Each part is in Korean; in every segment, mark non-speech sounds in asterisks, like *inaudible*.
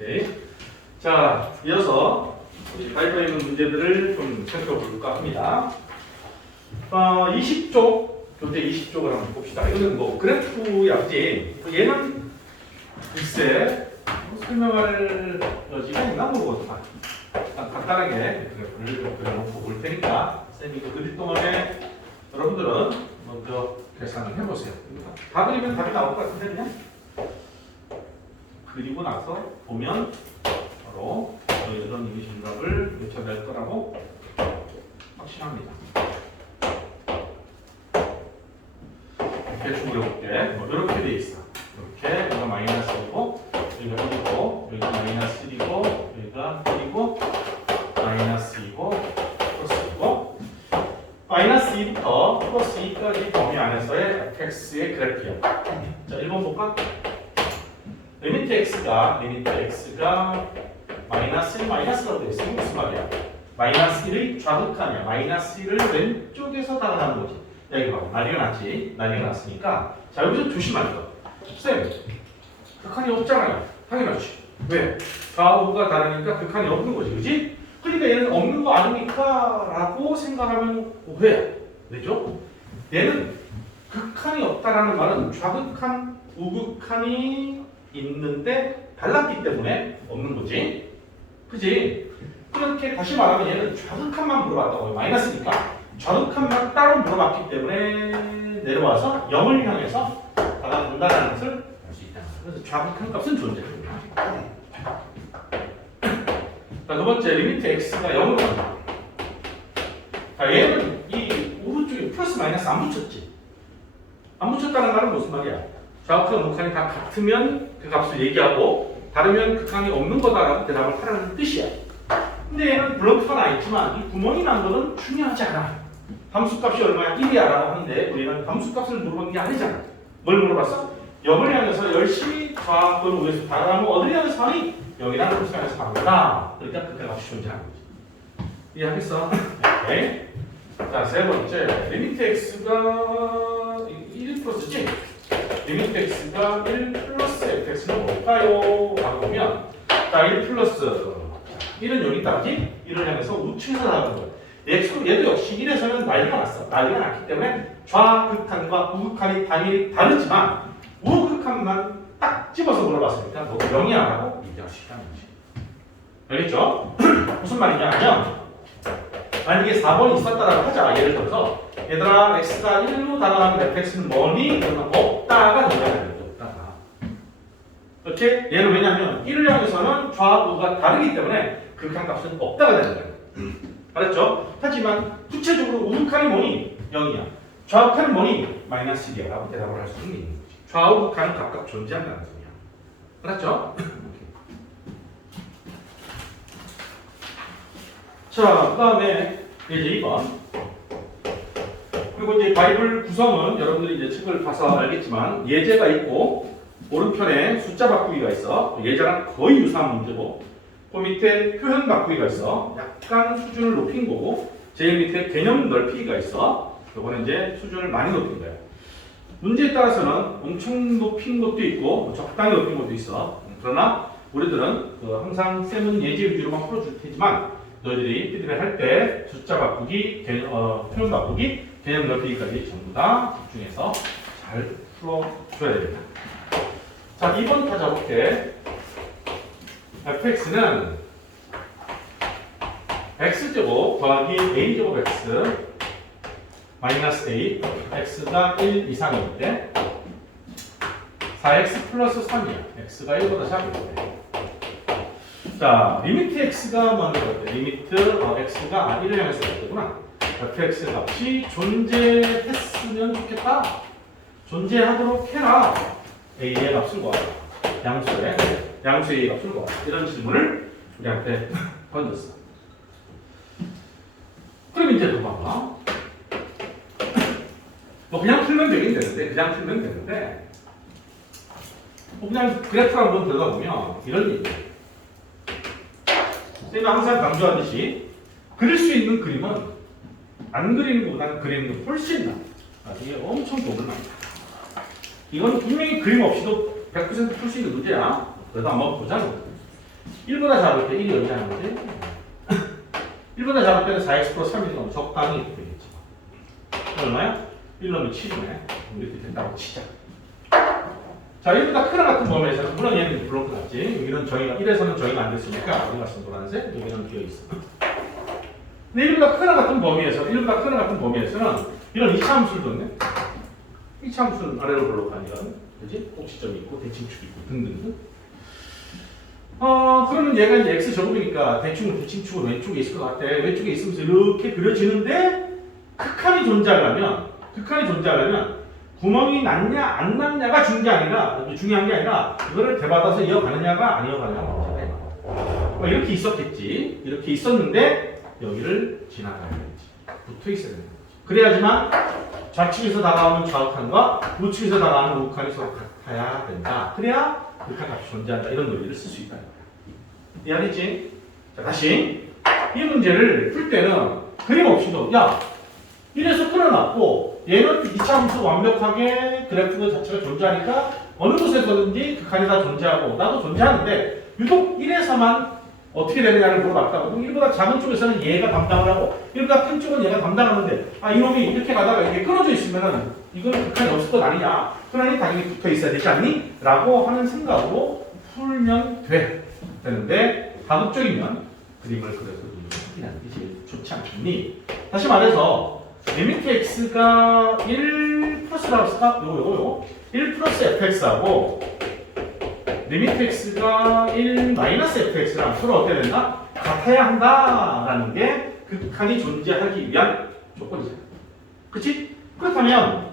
오케이. 자, 이어서 우리 있는 문제들을 좀 살펴볼까 합니다. 어, 20쪽, 교재 20쪽을 한번 봅시다. 이거는 뭐 그래프약지. 얘는 글쎄 뭐 설명할 여지가 있나 모르겠다. 일단 간단하게 그래프를 그려놓고 볼 테니까 쌤이 이거 그릴 동안에 여러분들은 먼저 계산을 해보세요. 다 그리면 답이 나올 것 같은데 그냥 그리고 나서 보면 바로 저희들은 이 정답을 외쳐낼 거라고 확신합니다. 대충 그려볼게. 뭐 이렇게 돼 있어. 이렇게 여기가 마이너스 1이고 여기가 1이고 여기가 마이너스 1이고 여기가 1이고 마이너스 2고 플러스 2고 마이너스 2부터 플러스 2까지 범위 안에서의 fx의 그래프야. 자, 1번 볼까? 리미트 x가 리미트 x가 마이너스 1 마이너스라고 되어 있으면 무슨 말이야? 마이너스 1의 좌극한이야. 마이너스 1을 왼쪽에서 달아나는 거지. 야 이거 봐. 난리가 났지. 난리가 났으니까 자 여기서 조심할 거. 쌤, 극한이 없잖아요. 당연하지. 왜? 좌우가 다르니까 극한이 없는 거지, 그지? 그러니까 얘는 없는 거 아닙니까? 라고 생각하면 오해야. 왜죠? 얘는 극한이 없다라는 말은 좌극한, 우극한이 있는데 달랐기 때문에 없는 거지. 그지? 그렇게 다시 말하면 얘는 좌극한만 물어봤다고 마이너스니까 좌극한만 따로 물어봤기 때문에 내려와서 0을 향해서 다가간다는 것을 알 수 있다. 그래서 좌극한 값은 존재합니다. 자, 두 번째 리미트 x가 0으로 간다. 자, 얘는 이 오른쪽에 플러스 마이너스 안 붙였지. 안 붙였다는 말은 무슨 말이야? 좌우칸, 우칸이 다 같으면 그 값을 얘기하고 다르면 극한이 없는 거다라고 대답을 하라는 뜻이야. 근데 얘는 나 있지만 이 구멍이 난 거는 중요하지 않아. 함수값이 얼마야? 1이야라고 하는데 우리는 함수값을 물어본 게 아니잖아. 뭘 물어봤어? 0을 향해서 열심히 좌 또는 우에서 다가가면 어디를 향해서 하니? 0이라는 함수 향해서 가는구나. 그러니까 그때 값이 존재하는 거지. 이해하겠어? 오케이. *laughs* 자, 세 번째. 리미트 x가 1 플러스지? 리미트 x가 1 플러스 fx는 뭘까요? 라고 보면 자, 1 플러스 1은 여기 있다지? 1을 향해서 우측에서 나가는 거야. x 얘도 역시 1에서는 난리가 났어. 난리가 났기 때문에 좌극한과 우극한이 당연히 다르지만 우극한만 딱 집어서 물어봤으니까 너 0이야 라고 얘기할 수 있다는 거지. 알겠죠? *clears throat* 무슨 말이냐 하면 만약에 4번이 있었다라고 하자. 예를 들어서 얘들아 x가 1로 다가가면 fx는 뭐니? 그러면 되어야 되는 없다가. 이렇게 얘는 왜냐면 1을 향해서는 좌우가 다르기 때문에 극한 값은 없다가 되는 거예요. 알았죠? 하지만 구체적으로 우극한이 뭐니? 0이야. 좌우칸은 뭐니? 마이너스 1이야 라고 대답을 할 수는 있는 거지. 좌우 극한은 각각 존재한다는 소리야. 알았죠? *laughs* 자, 그 다음에 이제 2번. 그리고 이제 바이블 구성은 여러분들이 이제 책을 봐서 알겠지만 예제가 있고 오른편에 숫자 바꾸기가 있어. 예제랑 거의 유사한 문제고 그 밑에 표현 바꾸기가 있어. 약간 수준을 높인 거고 제일 밑에 개념 넓히기가 있어. 이거는 이제 수준을 많이 높인 거야. 문제에 따라서는 엄청 높인 것도 있고 적당히 높인 것도 있어. 그러나 우리들은 그 항상 쌤은 예제 위주로만 풀어줄 테지만 너희들이 피드백 할 때 숫자 바꾸기, 개, 어, 표현 바꾸기, 개념 넓히기까지 전부 다 집중해서 잘 풀어줘야 됩니다. 자, 2번 타자 볼게. fx는 x제곱 더하기 a제곱 x 마이너스 a x가 1 이상일 때 4x 플러스 3이야. x가 1보다 작을 때. 자, 리미트 x가 먼저 때 리미트 어, x가 1을 향해서 갈 때구나. Fx 값이 존재했으면 좋겠다. 존재하도록 해라. a의 값을 구하라. 양수의 양수의 값을 구하라. 이런 질문을 우리한테 *laughs* 던졌어. 그럼 이제 또 봐봐. 뭐 그냥 풀면 되긴 되는데 그냥 풀면 되는데 뭐 그냥 그래프 한번 들어가 보면 이런 얘기 쌤이 항상 강조하듯이 그릴 수 있는 그림은 안 그리는 것보다는 그리는 게 훨씬 나. 아, 이게 엄청 도움을 많이 다 이건 분명히 그림 없이도 100%풀 수 있는 문제야. 그래도 한번 보자고. 1보다 작을 때 1이 얼마나 거지? 1보다 작을 때는 4x 플러스 3이 너무 적당히 되겠지. 얼마야? 1 넣으면 7이네. 이렇게 된다고 치자. 자, 1보다 크나 같은 범위에서는 물론 얘는 블록크 같지. 여기는 저희가 1에서는 저희가 안 됐으니까 어디가 쓴 노란색, 여기는 비어 있어. 근데 1보다 크나 같은 범위에서 1보다 크나 같은 범위에서는 이런 2차 함수를 뒀네. 2차 함수는 아래로 블록하니까 그지? 꼭지점이 있고 대칭축이 있고 등등등. 어, 그러면 얘가 이제 x 제곱이니까 대충 대칭축은 왼쪽에 있을 것 같아. 왼쪽에 있으면서 이렇게 그려지는데 극한이 존재하려면 극한이 존재하려면 구멍이 났냐 안 났냐가 중요한 게 아니라 중요한 게 아니라 이거를 대받아서 이어가느냐가 안 이어가느냐가 문제다. 뭐 이렇게 있었겠지. 이렇게 있었는데 여기를 지나가야 되지. 붙어 있어야 되는 거지. 그래야지만 좌측에서 다가오는 좌우칸과 우측에서 다가오는 우칸이 서로 같아야 된다. 그래야 극한 값이 존재한다. 이런 논리를 쓸 수 있다. 이해하겠지? 자, 다시. 이 문제를 풀 때는 그림 없이도, 야, 이래서 끊어놨고, 얘는 2차 함수 완벽하게 그래프 자체가 존재하니까 어느 곳에서든지 극한이 다 존재하고, 나도 존재하는데, 유독 1에서만 어떻게 되느냐를 물어봤다고. 그럼 1보다 작은 쪽에서는 얘가 담당을 하고, 1보다 큰 쪽은 얘가 담당하는데, 아, 이놈이 이렇게 가다가 이게 끊어져 있으면은, 이건 극한이 없을 것 아니냐. 그러니 당연히 붙어 있어야 되지 않니? 라고 하는 생각으로 풀면 돼. 되는데, 다극적이면 그림을 그려서 확인하는 게 제일 좋지 않겠니? 다시 말해서, 리미트 x가 1 플러스라고 쓸까? 요거, 요거, 요거. 1 플러스 fx하고, 리미트 x가 1 마이너스 fx랑 서로 어떻게 된다? 같아야 한다라는 게 극한이 존재하기 위한 조건이잖아. 그치? 그렇다면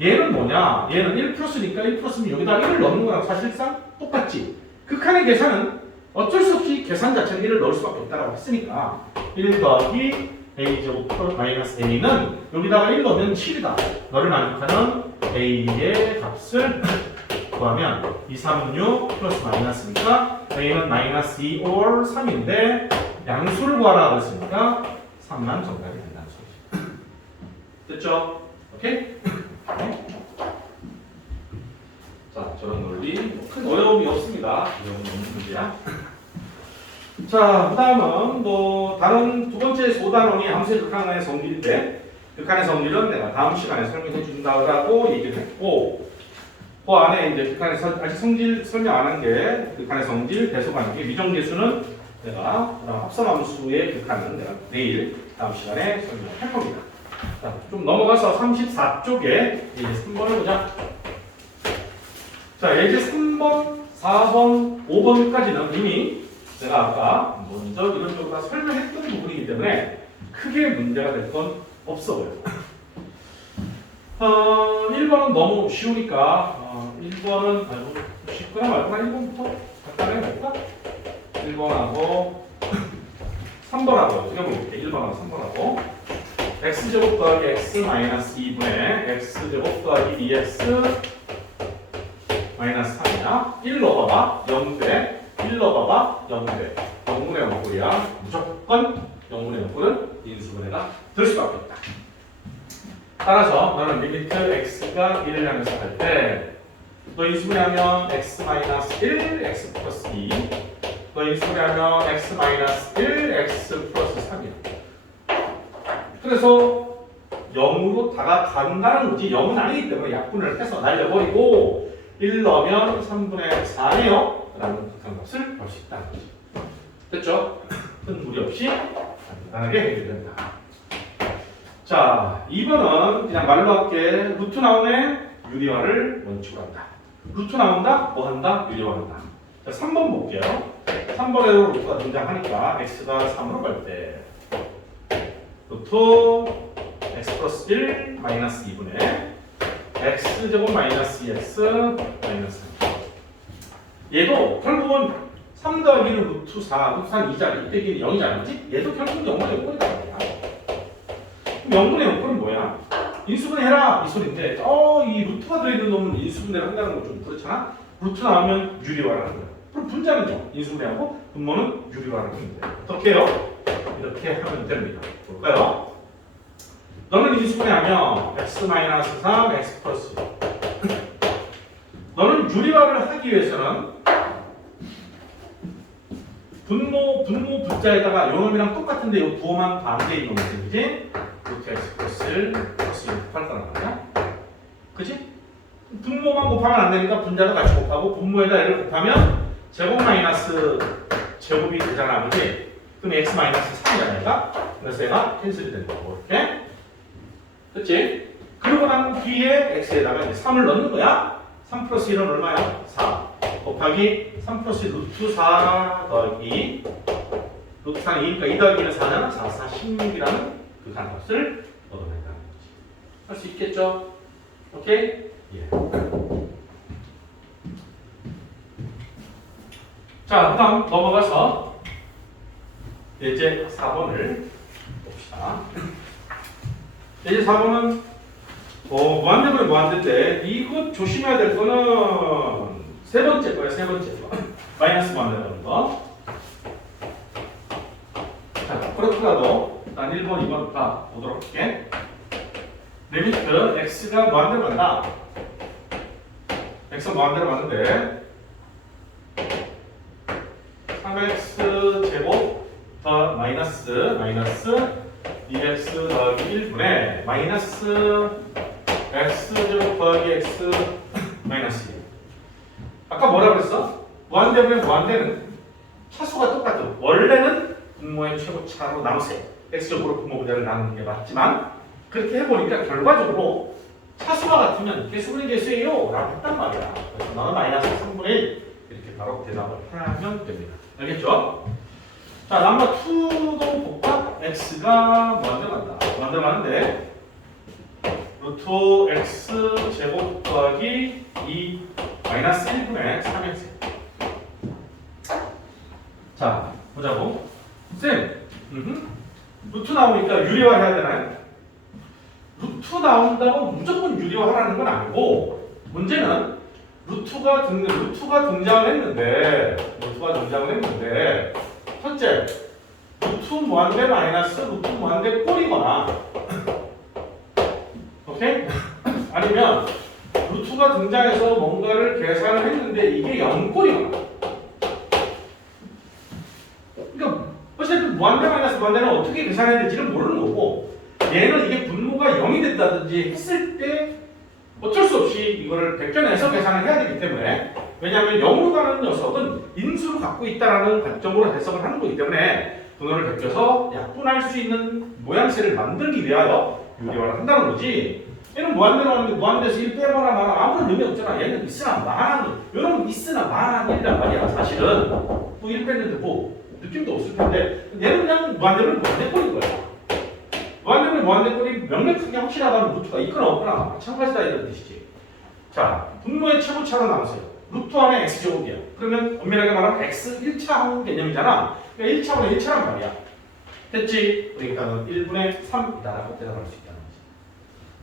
얘는 뭐냐? 얘는 1 플러스니까 1 플러스면 여기다 1을 넣는 거랑 사실상 똑같지. 극한의 계산은 어쩔 수 없이 계산 자체는 1을 넣을 수밖에 없다라고 했으니까 1 더하기 a 제곱 플러스 마이너스 a는 여기다가 1 넣으면 7이다. 너를 만족하는 a의 값을 구하면 2, 3, 6 플러스 마이너스니까 a는 마이너스 2 or 3인데 양수를 구하라 그랬으니까 3만 정답이 된다는 소리죠. *clears throat* 됐죠? 오케이? *clears throat* 자, 저런 논리 뭐큰 어려움이 없습니다. 이건 없는 문제야. *clears throat* 자, 그 다음은 뭐 다른 두 번째 소단원이 함수의 극한의 성질인데 극한의 성질은 내가 다음 시간에 설명해 준다고 얘기를 했고 그 안에 이제 극한의 성, 아직 성질 설명 안 한 게 극한의 성질, 대소관계, 미정계수는 내가 그다음 합성함수의 극한은 내가 내일 다음 시간에 설명할 겁니다. 자, 좀 넘어가서 34쪽에 이제 3번을 보자. 자, 이제 3번, 4번, 5번까지는 이미 제가 아까 먼저 이런 쪽으로 다 설명했던 부분이기 때문에 크게 문제가 될 건 없어 보여요. 어, 1번은 너무 쉬우니까 어, 1번은 아이고 쉽거나 말거나 1번부터 간단하게 볼까? 1번하고 3번하고 *clears throat* 적용해볼게 1번하고 3번하고 x제곱 더하기 x 마이너스 2분의 x제곱 더하기 2x 마이너스 3이야 1 넣어봐봐. 0대 1 넣어봐봐. 0대 0분의 0꼴이야. 무조건 0분의 0꼴은 인수분해가 될 수밖에 없다. 따라서 너는 리미트 x가 1을 향해서 갈때 너 인수분해하면 x 마이너스 1, x 플러스 2. 너 인수분해하면 x 마이너스 1, x 플러스 3이야. 그래서 0으로 다가간다는 거지 0은 아니기 때문에 약분을 해서 날려버리고 1 넣으면 3분의 4네요. 라는 극한값을 볼 수 있다는 거지. 됐죠? 큰 무리 없이 간단하게 해결된다. 자, 2번은 그냥 말로 할게. 루트 나오네. 유리화를 원칙으로 한다. 루트 나온다. 뭐 한다? 유리화한다. 자, 3번 볼게요. 3번에도 루트가 등장하니까 x가 3으로 갈 때 루트 x 플러스 1 마이너스 2분의 x 제곱 마이너스 2x 마이너스 3. 얘도 결국은 3 더하기는 루트 4, 루트 3 2자리, 이 빼기는 0이잖아. 그지? 얘도 결국 0분의 0꼴이다. 그럼 0분의 0꼴은 뭐야? 인수분해 해라! 이 소리인데, 어, 이 루트가 들어있는 놈은 인수분해를 한다는 건좀 그렇잖아? 루트 나오면 유리화를 하는 거야. 그럼 분자는요? 인수분해하고 분모는 유리화를 하는 거야. 어떻게 해요? 이렇게 하면 됩니다. 볼까요? 너는 인수분해하면 x-3, x 플러스 너는 유리화를 하기 위해서는 분모 분모 분자에다가 요 놈이랑 똑같은데 요 부호만 반대인 놈이 생 루트 x 플러스 1 플러스 1 곱할 거란 말이야. 그지? 분모만 곱하면 안 되니까 분자도 같이 곱하고 분모에다 얘를 곱하면 제곱 마이너스 제곱이 되잖아, 그지? 그럼 x 마이너스 3이잖아, 얘가. 그래서 얘가 캔슬이 되는 거고, 이렇게. 그치? 그러고 난 뒤에 x에다가 이제 3을 넣는 거야. 3 플러스 1은 얼마야? 4. 곱하기 3 플러스 루트 4 더하기 루트 4는 2니까 2 더하기 는 4잖아. 4, 4, 16이라는 그 값을 얻어낸다는 거지. 할 수 있겠죠? 오케이? 예. 자, 그다음 넘어가서 예제 4번을 봅시다. 예제 4번은 어, 무한대분의 무한대인데 이거 조심해야 될 거는 세 번째 거예요, 세 번째 거. 마이너스 무한대라는 거. 자, 그렇더라도 일단 1번, 2번 다 보도록 할게. 리미트 x가 무한대로 간다. x가 무한대로 가는데 3x 제곱 더 마이너스 마이너스 2x 더하기 1분의 마이너스 x 제곱 더하기 x 마이너스 1 아까 뭐라 그랬어? 무한대분의 무한대는 차수가 똑같아 원래는 분모의 최고차로 나누세요 x적으로 분모 분자를 나누는 게 맞지만 그렇게 해보니까 결과적으로 차수와 같으면 개수분의 개수예요 라고 했단 말이야 그래서 너는 마이너스 3분의 1 이렇게 바로 대답을 하면 됩니다 알겠죠? 자, 넘버 2도 볼까? x가 무한대로 간다. 무한대로 가는데 루트 x 제곱 더하기 2 마이너스 1분의 3x 자, 보자고. 쌤, 음흠. 루트 나오니까 유리화 해야 되나요? 루트 나온다고 무조건 유리화하라는 건 아니고 문제는 루트가 등 루트가 등장을 했는데 루트가 등장을 했는데 첫째 루트 무한대 마이너스 루트 무한대 꼴이거나 *coughs* 오케이 *coughs* 아니면 루트가 등장해서 뭔가를 계산을 했는데 이게 0꼴이거나 그러니까 어쨌든 무한 대 마이너스 무한대는 어떻게 계산해야 될지는 모르는 거고 얘는 이게 분모가 0이 된다든지 했을 때 어쩔 수 없이 이거를 백전해서 계산을 해야 되기 때문에 왜냐하면 0으로 가는 녀석은 인수를 갖고 있다라는 관점으로 해석을 하는 거기 때문에 분호를 베껴서 약분할 수 있는 모양새를 만들기 위하여 유리화를 한다는 거지. 얘는 무한대로 하는데 무한대에서 1 빼거나 말아 아무런 의미 없잖아. 얘는 있으나 마나는 요런 있으나 마나는 일이란 말이야 사실은. 또1 뺐는데 뭐 느낌도 없을 텐데 얘는 그냥 무한대로 무한대 꼴인 거야 무한대면 무한대꼴이 명백하게 확실하다는 루트가 있거나 없거나 마찬가지다 이런 뜻이지. 자, 분모의 최고차로 나누세요. 루트 안에 x제곱이야. 그러면 엄밀하게 말하면 x 1차 개념이잖아. 그러니까 1차분의 1차란 말이야. 됐지? 그러니까 1분의 3이다라고 대답할 수 있다는 거지.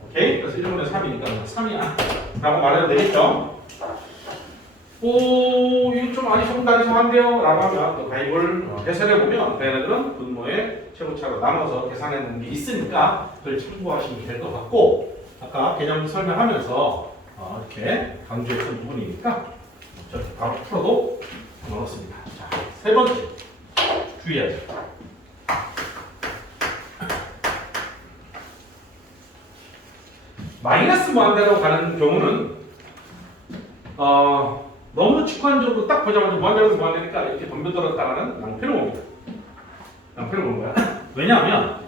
오케이? 그래서 1분의 3이니까 3이야. 라고 말해도 되겠죠? 오, 이거 좀 성단성한데요? 라고 하면 또 가입을 어, 해설해보면 얘네들은 분모의 최고차로 나눠서 계산해 놓은 게 있으니까 그걸 참고하시면 될 것 같고 아까 개념 설명하면서 어, 이렇게 강조했던 부분이니까 저 바로 풀어도 어렵습니다. 자, 세 번째 돼. 마이너스 무한대로 가는 경우는 어, 너무 직관적으로 딱 보자마자 무한대로 무한대니까 이렇게 덤벼들었다가는 낭패를 봅니다. 낭패를 보는 거야. *laughs* 왜냐하면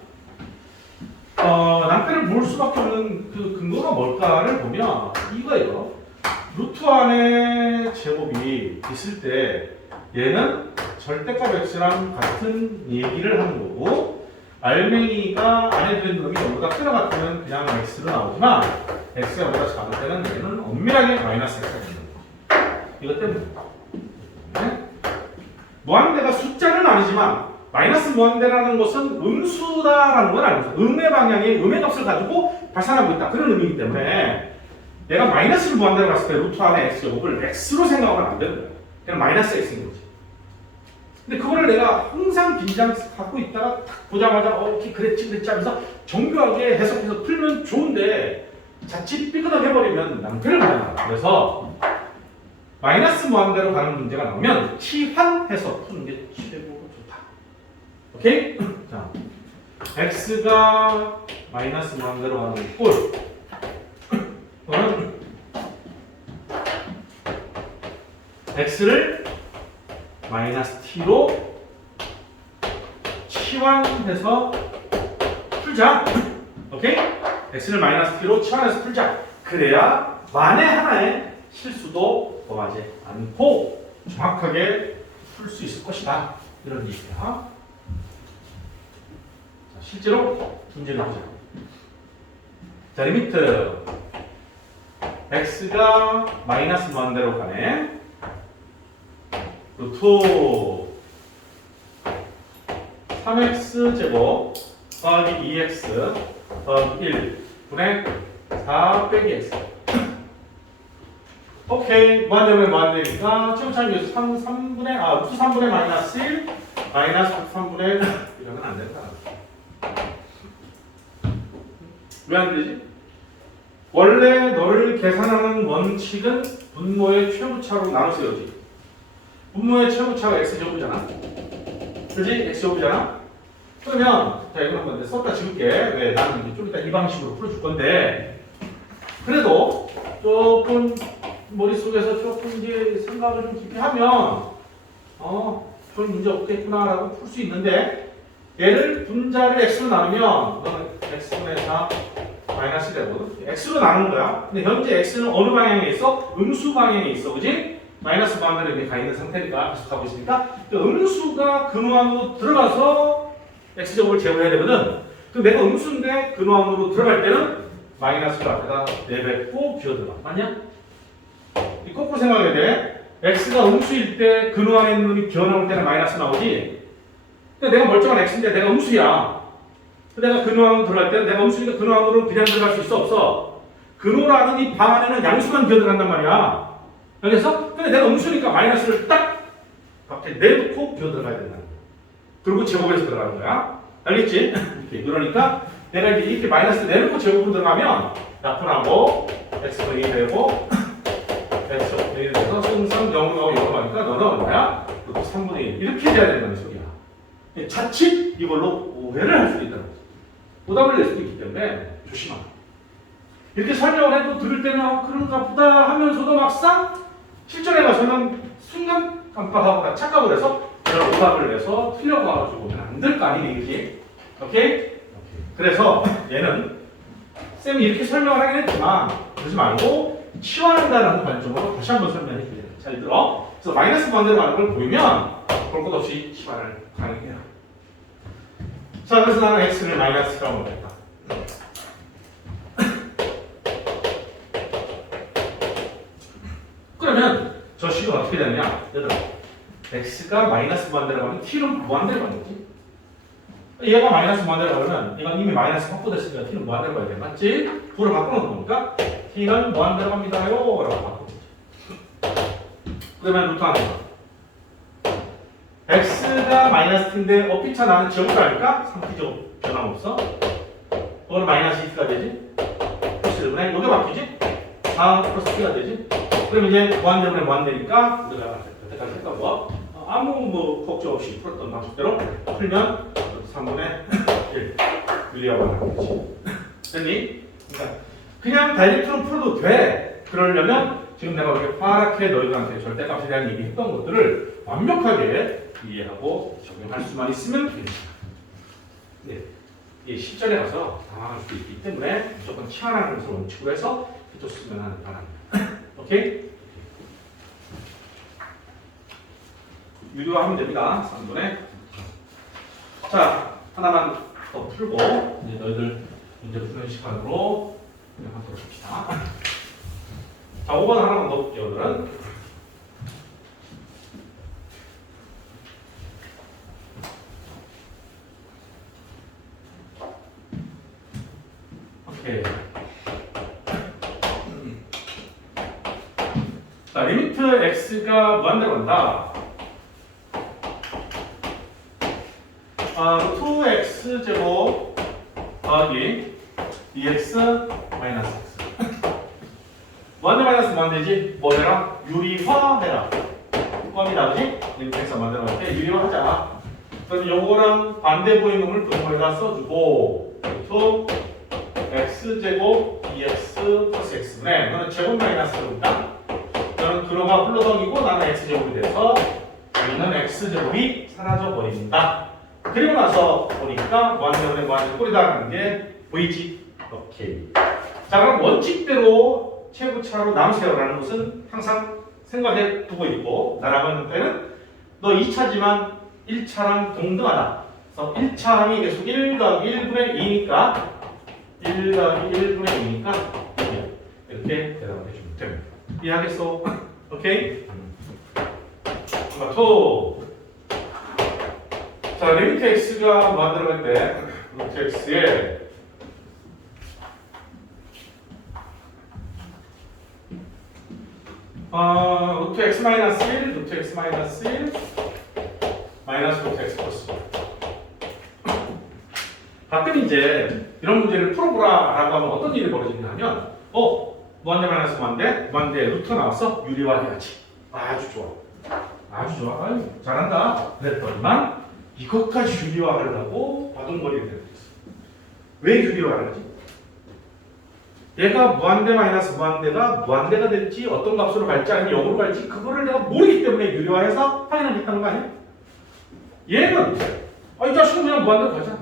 어, 낭패를 볼 수밖에 없는 그 근거가 뭘까를 보면 이거예요. 루트 안에 제곱이 있을 때 얘는 절대값 x랑 같은 얘기를 하는 거고 알맹이가 안에 들어있는 놈이 전부 다 틀어 같으면 그냥 x로 나오지만 x가 보다 작을 때는 얘는 엄밀하게 마이너스 x가 거죠. 이것 때문에 네? 무한대가 숫자는 아니지만 마이너스 무한대라는 것은 음수다라는 건 아니죠. 음의 방향의 음의 값을 가지고 발산하고 있다. 그런 의미이기 때문에 내가 마이너스를 무한대로 갔을 때 루트 안에 x 제곱을 x로 생각하면 안 되는 거야. 그냥 마이너스 x인 거지. 근데 그거를 내가 항상 긴장 갖고 있다가 딱 보자마자 어, 이렇게 그랬지 그랬지 하면서 정교하게 해석해서 풀면 좋은데 자칫 삐끗하게 해버리면 낭패를 당한다. 그래서 마이너스 무한대로 가는 문제가 나오면 치환해서 푸는 게 최고 오케이? *laughs* 자, x가 마이너스 무한대로 가는 꼴. 그거는 x를 마이너스 t로 치환해서 풀자. 오케이? x를 마이너스 t로 치환해서 풀자. 그래야 만에 하나의 실수도 범하지 않고 정확하게 풀 수 있을 것이다. 이런 얘기야. 자, 실제로 문제를 보자. 자, 리미트 x가 마이너스 무한대로 가네. 루트 3x 제곱 더하기 2x 더하기 1 분의 4 빼기 x 오케이. 무한대면 무한대니까 최고차는 3, 3분의 아 루트 3분의 마이너스 1 마이너스 루트 3분의 이러면 안 된다. 왜 안 되지? 원래 너를 계산하는 원칙은 분모의 최고차로 나누세요지. 분모의 최고차가 x제곱이잖아. 그지? x제곱이잖아? 그러면 자 이거 한번 썼다 지울게. 왜? 나는 좀 이따 이 방식으로 풀어줄 건데. 그래도 조금 머릿속에서 조금 이제 생각을 좀 깊게 하면 어, 별 문제 없겠구나라고 풀 수 있는데 얘를 분자를 x로 나누면 너는 x분의 4 마이너스 되거든 x로 나누는 거야 근데 현재 x는 어느 방향에 있어? 음수 방향에 있어 그지? 마이너스 방향으로 이렇게 가 있는 상태니까 계속 가고 있으니까 그 음수가 근호함으로 들어가서 x제곱을 제곱해야 되거든 그럼 내가 음수인데 근호함으로 들어갈 때는 마이너스를 앞에다 내뱉고 비워들어 맞냐? 이 거꾸로 생각해야 돼. x가 음수일 때 근호항에 있는 놈이 기어 나올 때는 마이너스 나오지. 근데 내가 멀쩡한 x인데 내가 음수야. 내가 근호항으로 들어갈 때는 내가 음수니까 근호항으로 그냥 들어갈 수 있어 없어? 근호라는 이 방 안에는 양수만 기어 들어간단 말이야. 알겠어? 근데 내가 음수니까 마이너스를 딱 밖에 내놓고 기어 들어가야 된다. 그리고 제곱에서 들어가는 거야. 알겠지? 이렇게. 그러니까 내가 이렇게 마이너스 내놓고 제곱으로 들어가면 나쁜하고 x분의 1 되고 x 분의 1 돼서 승상 0으로 0으로 가니까 너는 뭐야? 또 3분의 1 이렇게 돼야 된다는 소리야. 자칫 이걸로 오해를 할 수도 있다는 거지. 오답을 낼 수도 있기 때문에 조심하라. 이렇게 설명을 해도 들을 때는 아, 그런가 보다 하면서도 막상 실전에 가서는 순간 깜빡하고 다 착각을 해서 그런 오답을 내서 틀려가지고 오면 안 될 거 아니니 이게 오케이? 그래서 얘는 쌤이 이렇게 설명을 하긴 했지만 그러지 말고 치환한다라는 관점으로 다시 한번 설명해 드려요. 잘 들어. 그래서 마이너스 반대로 가는 걸 보이면 볼 것 없이 치환을 가능해요. 자, 그래서 나는 x를 마이너스라고 먹겠다. 그러면 저 식은 어떻게 되느냐? 얘들아, x가 마이너스 반대로 가면 t는 무한대로 가는 거지. 얘가 마이너스 무한대로 가면 이건 이미 마이너스 확보됐으니까 t는 무한대로 가야 돼. 맞지? 부를 바꿔놓은 거니까 t는 무한대로 갑니다요. 라고 바꿔놓지. 그러면 루트 하나. x가 마이너스 t인데 어피차 나는 제곱도 아닐까? 3t 제곱 변함없어. 그거는 마이너스 2t가 되지? 플러스 1분의 여기 바뀌지? 4 플러스 t가 되지? 그럼 이제 무한대분의 무한대니까 우리가 여태까지 했던 거 어, 아무 뭐 걱정 없이 풀었던 방식대로 풀면 3분의 1 유리하고 나는 거지. 됐니? 그러니까 그냥 다이렉트로 풀어도 돼. 그러려면 지금 내가 이렇게 파랗게 너희들한테 절대값에 대한 얘기했던 것들을 완벽하게 이해하고 적용할 수만 있으면 됩니다. 네. 이게 실전에 가서 당황할 수 있기 때문에 무조건 치환하는 것을 원칙으로 해서 해줬으면 하는 바랍니다. *clears throat* 오케이? 유료하면 됩니다. 3분의. 자, 하나만 더 풀고, 이제 너희들 문제 푸는 시간으로 그냥 하도록 합시다. 자, 5번 하나만 더 볼게요, 오늘은. 오케이. 자, 리미트 x가 무한대로 간다. 아, 2x 제곱 더하기 2x 마이너스 x. 마이너스 무한대지? 뭐 해라? 유리화 해라. 껌이다, 그지? x가 무한대로 갈때 유리화 하자. 그럼 요거랑 반대 보이는 놈을 분모에다 써주고 또 x제곱 dx 플러스 x분의 너는 제곱 마이너스니까 너는 근호가 홀로덩이고 나는 x제곱이 돼서 여기는 x제곱이 사라져 버린다. 그리고 나서 보니까 무한대분의 무한대 꼴이다라는 게 보이지? 오케이. 자 그럼 원칙대로 최고차로 남세요라는 것은 항상 생각해 두고 있고 나라고 때는 너 2차지만 1차랑 동등하다. 그래서 1차항이 계속 1 더하기 1분의 2니까 1 더하기 1분의 2니까 이렇게 대답을 해주면 됩니다. 이해하겠어? *laughs* 오케이? number 2. 자, 리미트 x가 만들어갈 때 루트 x에 어, 루트 x 마이너스 1, 루트 x 마이너스 1, 마이너스 루트 x 플러스 1. 가끔 이제 이런 문제를 풀어보라라고 하면 어떤 일이 벌어지냐 하면 어, 무한대 마이너스 무한대, 무한대 루트 나왔어? 유리화해야지. 아주 좋아. 아주 좋아. 아유, 잘한다. 그랬더니만 이것까지 유리화하려고 바동머리를 내고 있어. 왜 유리화를 하지? 얘가 무한대 마이너스 무한대가 무한대가 될지 어떤 값으로 갈지 아니면 0으로 갈지 그거를 내가 모르기 때문에 유리화해서 확인하겠다는 거 아니야? 얘는 아, 이 자식은 그냥 무한대로 가잖아.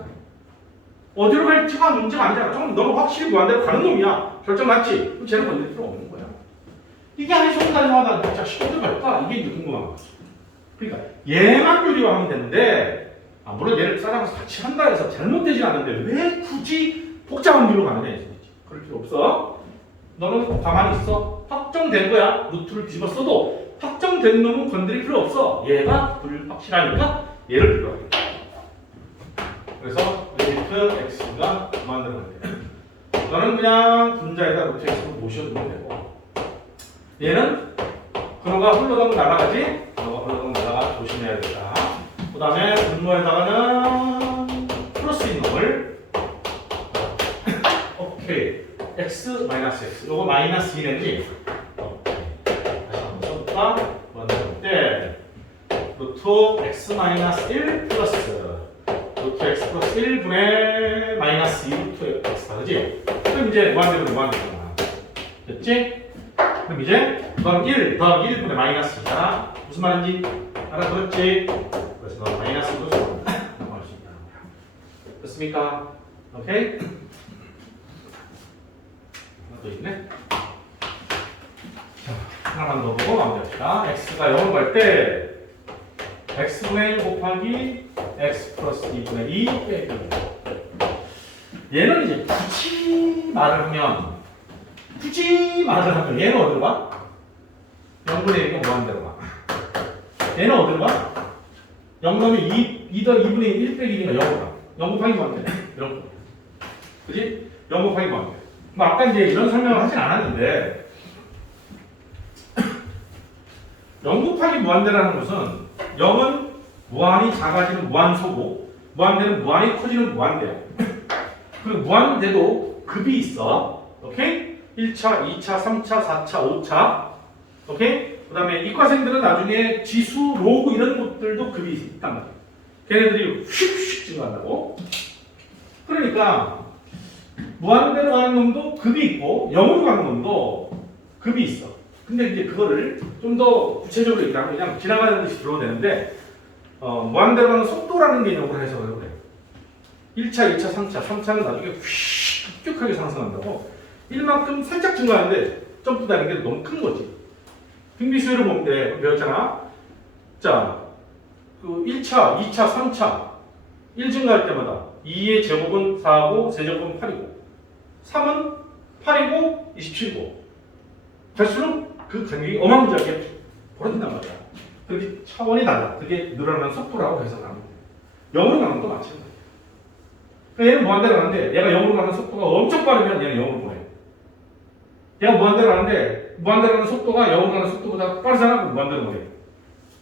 어디로 갈지가 문제가 아니잖아. 좀 너무 확실히 무한대로 가는 놈이야. 결정 났지? 그럼 쟤는 건들 필요 없는 거야. 이게 아니 손가락마다 이 자식 어디 갈까? 이게 궁금한 거지. 그러니까 얘만 유리화하면 되는데 아, 물론 얘를 찾아가서 같이 한다 해서 잘못되진 않는데 왜 굳이 복잡한 길로 가느냐. 그럴 필요 없어. 너는 가만히 있어. 확정된 거야. 루트를 써도 확정된 놈은 건드릴 필요 없어. 얘가 불확실하니까 얘를 돼. 그래서 리미트 x가 만들어야 돼. 너는 그냥 분자에다 루트 x로 모셔두면 되고 얘는 근호가 흘러가면 날아가지? 근호가 흘러가면 날아가 조심해야 된다. 그 다음에 분모에다가는 플러스 있는 놈을 오케이 x 마이너스 x 요거 마이너스 2낸지 다시 한번 써볼까? 만들 때 루트 x 마이너스 1 플러스 루트 x 플러스 1분의 마이너스 2 루트 x다 그지? 그럼 이제 무한대로 무한대로잖아 됐지? 그럼 이제 넌1 더하기 1분의 마이너스 2잖아 무슨 말인지 알아들었지? 그래서 넌 마이너스로 *laughs* 넘어갈 수 거야 됐습니까? 오케이? 더 있네. 자, 하나만 더 보고 마무리합시다. x가 0을 갈때 x분의 1 곱하기 x 플러스 2분의 2 빼기. 얘는 이제 굳이 말을 하면 굳이 말을 하면 얘는 어디로 가? 0분의 1은 무한대로 가? 얘는 어디로 가? 0 넣으면 2, 2더 2분의 1 빼기 2가 0으로 가. 0 곱하기 무한대 0 그지? 0 곱하기 무한대 뭐 아까 이제 이런 설명을 하진 않았는데 0 곱하기 무한대라는 것은 0은 무한히 작아지는 무한소고 무한대는 무한히 커지는 무한대야. *clears throat* 그리고 무한대도 급이 있어. 오케이? 1차, 2차, 3차, 4차, 5차. 오케이? 그 다음에 이과생들은 나중에 지수, 로그 이런 것들도 급이 있단 말이야. 걔네들이 휙휙 증가한다고. 그러니까 무한대로 가는 놈도 급이 있고 0으로 가는 놈도 급이 있어. 근데 이제 그거를 좀 더 구체적으로 얘기하면 그냥 지나가는 듯이 들어도 되는데 어, 무한대로 가는 속도라는 개념으로 해석을 그래. 1차, 2차, 3차, 3차는 나중에 휙 급격하게 상승한다고 1만큼 살짝 증가하는데 점프다는 게 너무 큰 거지. 보면 돼. 배웠잖아. 자, 그 1차, 2차, 3차 1 증가할 때마다 2의 제곱은 4고 세제곱은 8이고 3은 8이고 27고 갈수록 그 간격이 어마무지하게 벌어진단 말이야. 그게 차원이 달라. 그게 늘어나는 속도라고 해석하면 돼. 0으로 가는 것도 마찬가지야. 얘는 무한대로 가는데 얘가 0으로 가는 속도가 엄청 빠르면 얘는 0으로 보내. 얘가 무한대로 가는데 무한대로 가는 속도가 0으로 가는 속도보다 빠르잖아. 그럼 무한대로 보내.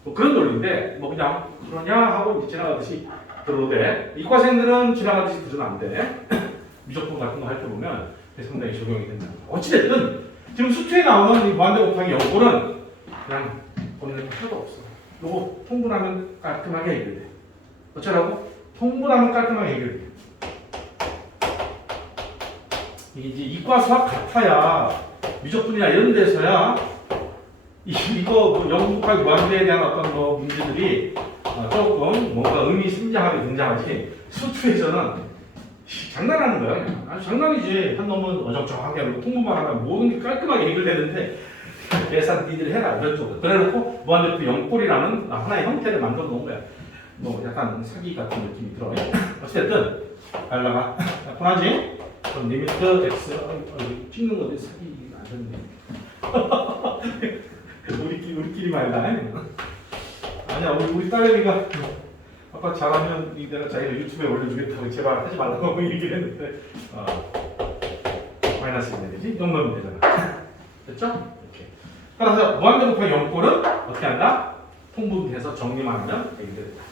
뭐 그런 논리인데 뭐 그냥 그러냐 하고 지나가듯이 들어도 돼. 이과생들은 지나가듯이 들으면 안 돼. *clears throat* 무조건 같은 거 할 때 보면 상당히 적용이 된다. 어찌됐든 지금 수트에 나오는 이 무한대 곱하기 0는 그냥 거 하나도 없어. 요거 통분하면 깔끔하게 해결돼. 어쩌라고? 통분하면 깔끔하게 해결돼. 이게 이제 이과 수학 같아야 미적분이나 이런 데서야 이- 이거 뭐 영국학 무한대에 대한 어떤 뭐 문제들이 어, 조금 뭔가 의미 심장하게 등장하지 수투에서는 씨, 장난하는 거야. 아주 장난이지. 한 놈은 어정쩡하게 하고 통분만 하면 모든 게 깔끔하게 해결되는데 계산 니들 해라 이런 쪽으로. 그래놓고 무한대표 영꼴이라는 하나의 형태를 만들어 놓은 거야. 뭐 약간 사기 같은 느낌이 들어. 어쨌든 알라가 편하지? 그럼 리미트 x 어, 어, 찍는 건데 사기 안 됐네. *laughs* 우리끼리 우리끼리만 해라. 아니야 우리 우리 딸내미가 아빠 잘하면 이 내가 자기가 유튜브에 올려주겠다고 제발 하지 말라고 *laughs* 얘기를 했는데 어, 마이너스 이 되지? 이 정도면 되잖아. 됐죠? 이렇게. 따라서 무한대곱하기 0꼴은 어떻게 한다? 통분해서 정리만 하면 해결된다.